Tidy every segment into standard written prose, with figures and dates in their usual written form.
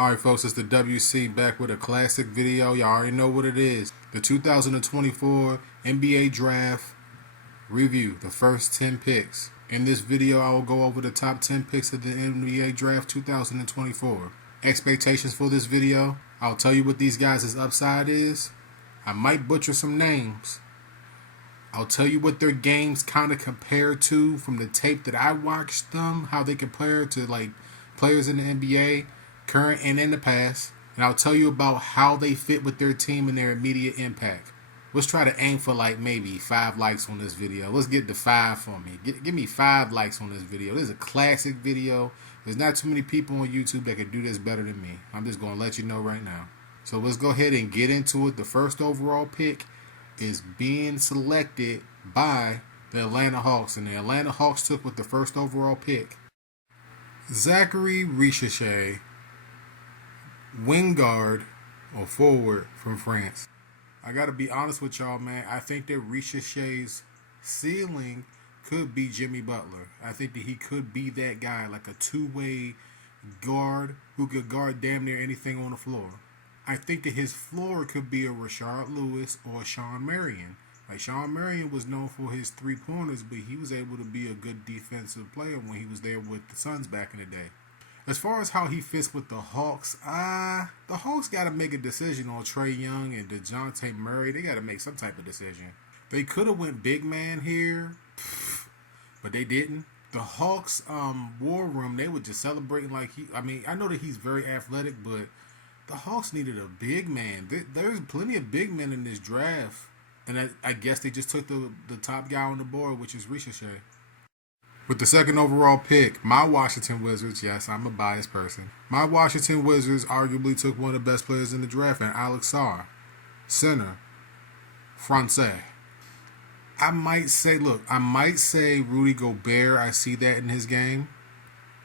Alright folks, it's the WC back with a classic video. Y'all already know what it is. The 2024 NBA Draft Review, the first 10 picks. In this video, I will go over the top 10 picks of the NBA Draft 2024. Expectations for this video, I'll tell you what these guys' upside is. I might butcher some names. I'll tell you what their games kind of compare to from the tape that I watched them, how they compare to like players in the NBA, current and in the past, and I'll tell you about how they fit with their team and their immediate impact. Let's try to aim for like maybe 5 likes on this video. Let's get to 5 for me. Give me 5 likes on this video. This is a classic video. There's not too many people on YouTube that can do this better than me. I'm just going to let you know right now. So let's go ahead and get into it. The first overall pick is being selected by the Atlanta Hawks, and the Atlanta Hawks took with the first overall pick Zaccharie, Risacher, wing guard or forward from France. I gotta be honest with y'all, man. I think that Risacher's ceiling could be Jimmy Butler. I think that he could be that guy, like a two-way guard who could guard damn near anything on the floor. I think that his floor could be a Rashard Lewis or a Shawn Marion. Like Shawn Marion was known for his three-pointers, but he was able to be a good defensive player when he was there with the Suns back in the day. As far as how he fits with the Hawks, the Hawks got to make a decision on Trae Young and DeJounte Murray. They got to make some type of decision. They could have went big man here, but they didn't. The Hawks war room, they were just celebrating like I know that he's very athletic, but the Hawks needed a big man. There's plenty of big men in this draft, and I guess they just took the top guy on the board, which is Risacher. With the second overall pick, my Washington Wizards, yes, I'm a biased person. My Washington Wizards arguably took one of the best players in the draft, and Alex Sarr, center, Francais. I might say Rudy Gobert. I see that in his game.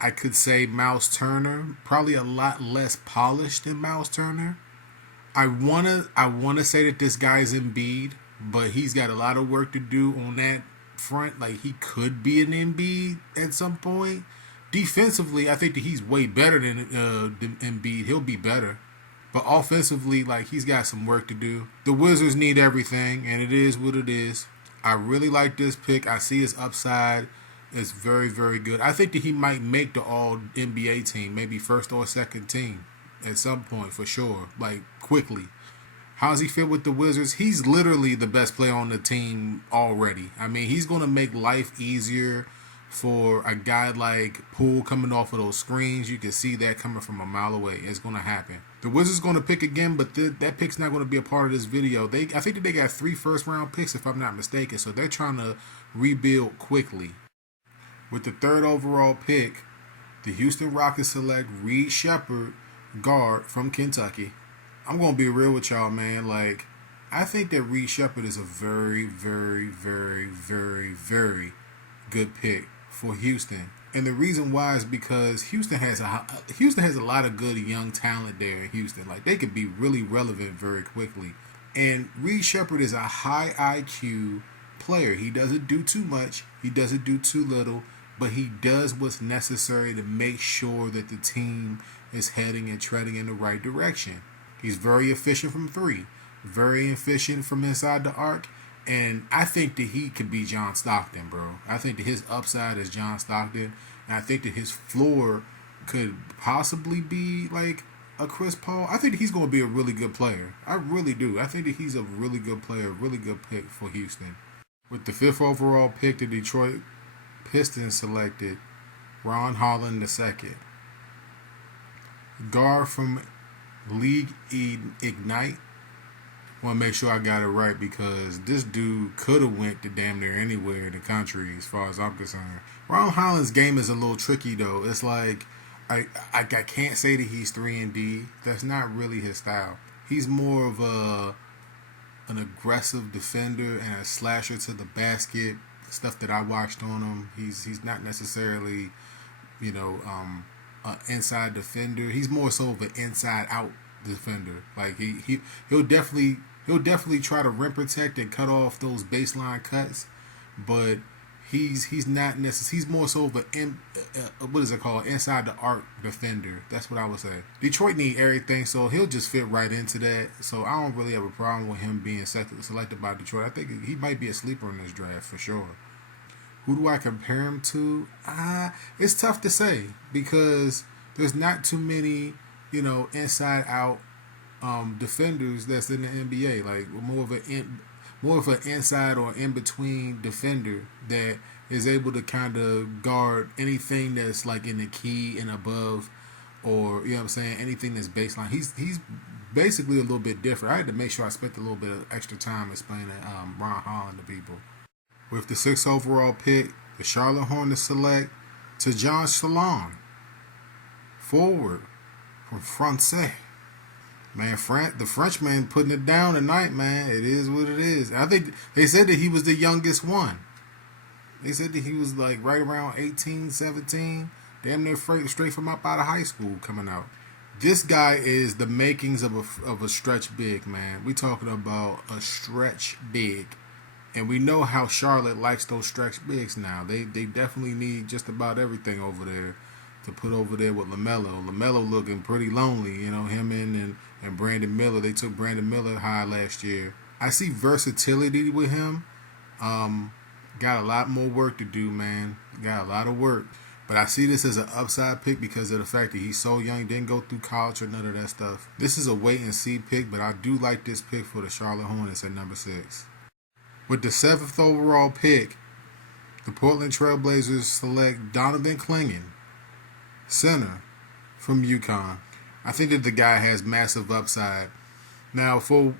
I could say Miles Turner, probably a lot less polished than Miles Turner. I wanna say that this guy's Embiid, but he's got a lot of work to do on that front. Like he could be an Embiid at some point. Defensively, I think that he's way better than Embiid. He'll be better, but offensively, like he's got some work to do. The Wizards need everything, and it is what it is. I really like this pick. I see his upside. It's very, very good. I think that he might make the All-NBA team, maybe first or second team at some point for sure, like quickly. How does he fit with the Wizards? He's literally the best player on the team already. I mean, he's going to make life easier for a guy like Poole coming off of those screens. You can see that coming from a mile away. It's going to happen. The Wizards going to pick again, but that pick's not going to be a part of this video. I think that they got 3 first-round picks, if I'm not mistaken, so they're trying to rebuild quickly. With the third overall pick, the Houston Rockets select Reed Sheppard, guard from Kentucky. I'm going to be real with y'all, man. Like, I think that Reed Sheppard is a very, very, very, very, very good pick for Houston. And the reason why is because Houston has a lot of good young talent there in Houston. Like, they could be really relevant very quickly. And Reed Sheppard is a high IQ player. He doesn't do too much. He doesn't do too little. But he does what's necessary to make sure that the team is heading and treading in the right direction. He's very efficient from 3, very efficient from inside the arc, and I think that he could be John Stockton, bro. I think that his upside is John Stockton, and I think that his floor could possibly be like a Chris Paul. I think that he's going to be a really good player. I really do. I think that he's a really good player, a really good pick for Houston. With the 5th overall pick, the Detroit Pistons selected Ron Holland II, guard from League Ignite. Want to make sure I got it right because this dude could have went to damn near anywhere in the country as far as I'm concerned. Ron Holland's game is a little tricky though. It's like I can't say that he's 3-and-D. That's not really his style. He's more of an aggressive defender and a slasher to the basket. Stuff that I watched on him, he's not necessarily, an inside defender. He's more so of an inside out defender. Like he'll definitely try to rim protect and cut off those baseline cuts, but he's not necessarily. He's more so of what is it called? Inside the arc defender. That's what I would say. Detroit need everything, so he'll just fit right into that. So I don't really have a problem with him being selected by Detroit. I think he might be a sleeper in this draft for sure. Who do I compare him to? It's tough to say because there's not too many, inside out defenders that's in the NBA. Like more of an inside or in between defender that is able to kind of guard anything that's like in the key and above, or anything that's baseline. He's basically a little bit different. I had to make sure I spent a little bit of extra time explaining Ron Holland to people. With the 6th overall pick, the Charlotte Hornets select Tidjane Salaun, forward from Francais. Man, the Frenchman putting it down tonight, man. It is what it is. I think they said that he was the youngest one. They said that he was like right around 18, 17. Damn near straight from up out of high school coming out. This guy is the makings of a stretch big, man. We talking about a stretch big. And we know how Charlotte likes those stretch bigs now. They definitely need just about everything over there to put over there with LaMelo. LaMelo looking pretty lonely, him and Brandon Miller. They took Brandon Miller high last year. I see versatility with him. Got a lot more work to do, man. Got a lot of work. But I see this as an upside pick because of the fact that he's so young, didn't go through college or none of that stuff. This is a wait and see pick, but I do like this pick for the Charlotte Hornets at number 6. With the 7th overall pick, the Portland Trailblazers select Donovan Clingan, center from UConn. I think that the guy has massive upside. Now, for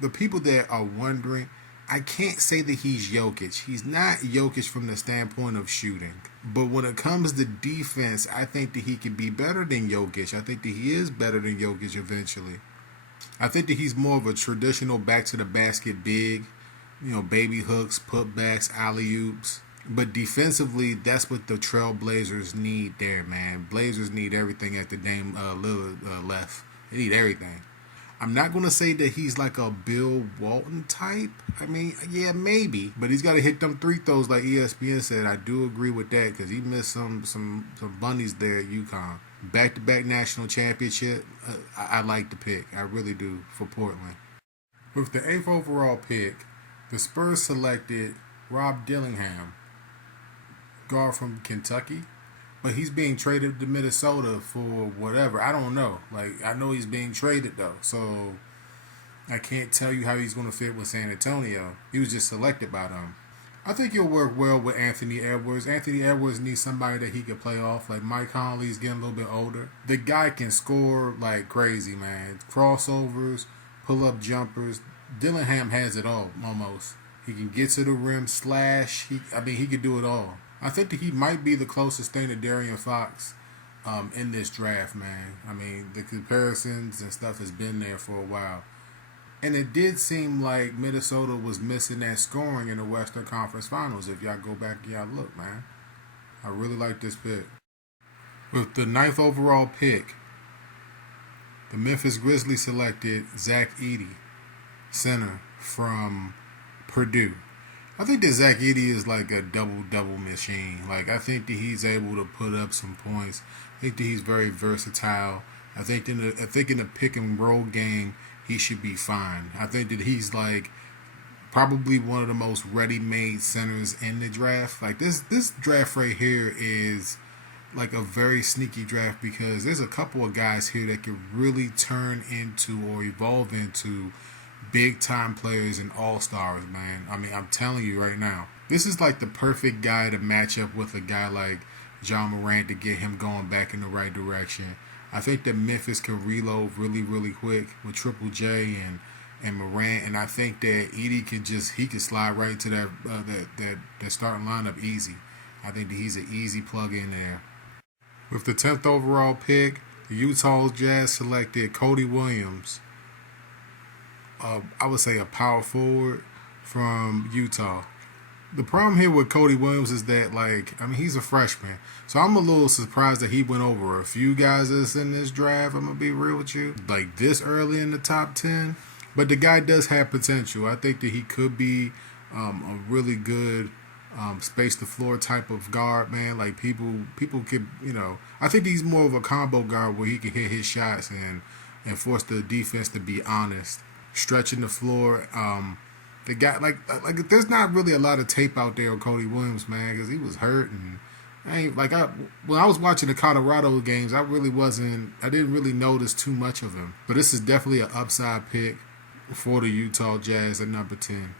the people that are wondering, I can't say that he's Jokic. He's not Jokic from the standpoint of shooting. But when it comes to defense, I think that he can be better than Jokic. I think that he is better than Jokic eventually. I think that he's more of a traditional back-to-the-basket big. Baby hooks, putbacks, alley-oops. But defensively, that's what the Trailblazers need there, man. Blazers need everything at the Dame Lillard left. They need everything. I'm not going to say that he's like a Bill Walton type. I mean, yeah, maybe. But he's got to hit them 3 throws like ESPN said. I do agree with that because he missed some bunnies there at UConn. Back-to-back national championship. I like the pick. I really do for Portland. With the 8th overall pick, the Spurs selected Rob Dillingham, guard from Kentucky, but he's being traded to Minnesota for whatever. I don't know. I know he's being traded though, so I can't tell you how he's going to fit with San Antonio. He was just selected by them. I think he'll work well with Anthony Edwards. Anthony Edwards needs somebody that he could play off. Like Mike Conley's getting a little bit older. The guy can score like crazy, man. Crossovers, pull-up jumpers. Dillingham has it all, almost. He can get to the rim, slash. He could do it all. I think that he might be the closest thing to De'Aaron Fox in this draft, man. I mean, the comparisons and stuff has been there for a while. And it did seem like Minnesota was missing that scoring in the Western Conference Finals. If y'all go back and y'all look, man. I really like this pick. With the 9th overall pick, the Memphis Grizzlies selected Zaccharie, center from Purdue. I think that Zach Edey is like a double machine. I think that he's able to put up some points. I think that he's very versatile. I think in the pick and roll game, he should be fine. I think that he's probably one of the most ready-made centers in the draft. This draft right here is a very sneaky draft because there's a couple of guys here that could really turn into or evolve into big-time players and all-stars, man. I mean, I'm telling you right now. This is the perfect guy to match up with a guy like John Morant to get him going back in the right direction. I think that Memphis can reload really, really quick with Triple J and Morant, and I think that Edey could slide right into that starting lineup easy. I think that he's an easy plug in there. With the 10th overall pick, the Utah Jazz selected Cody Williams. I would say a power forward from Utah. The problem here with Cody Williams is that, he's a freshman. So I'm a little surprised that he went over a few guys that's in this draft. I'm going to be real with you. This early in the top 10. But the guy does have potential. I think that he could be a really good space the floor type of guard, man. Like people could, I think he's more of a combo guard where he can hit his shots and force the defense to be honest, stretching the floor. The guy like there's not really a lot of tape out there on Cody Williams, man, because he was hurt and when I was watching the Colorado games, I didn't really notice too much of him. But this is definitely an upside pick for the Utah Jazz at number 10.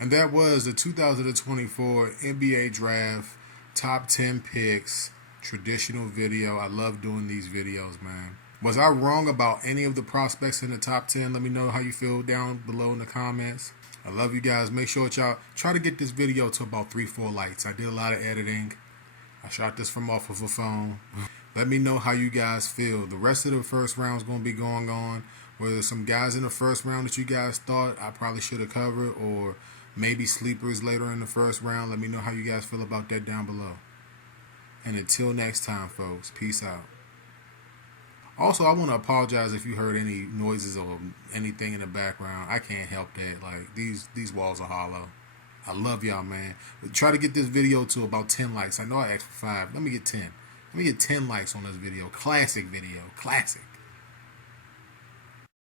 And that was the 2024 NBA Draft Top 10 Picks traditional video. I love doing these videos, man. Was I wrong about any of the prospects in the top 10? Let me know how you feel down below in the comments. I love you guys. Make sure y'all try to get this video to about 3-4 likes. I did a lot of editing. I shot this from off of a phone. Let me know how you guys feel. The rest of the first round is going to be going on. Whether there's some guys in the first round that you guys thought I probably should have covered, or maybe sleepers later in the first round. Let me know how you guys feel about that down below. And until next time, folks, peace out. Also, I want to apologize if you heard any noises or anything in the background. I can't help that. Like, these walls are hollow. I love y'all, man. Try to get this video to about 10 likes. I know I asked for 5. Let me get 10. Let me get 10 likes on this video. Classic video. Classic.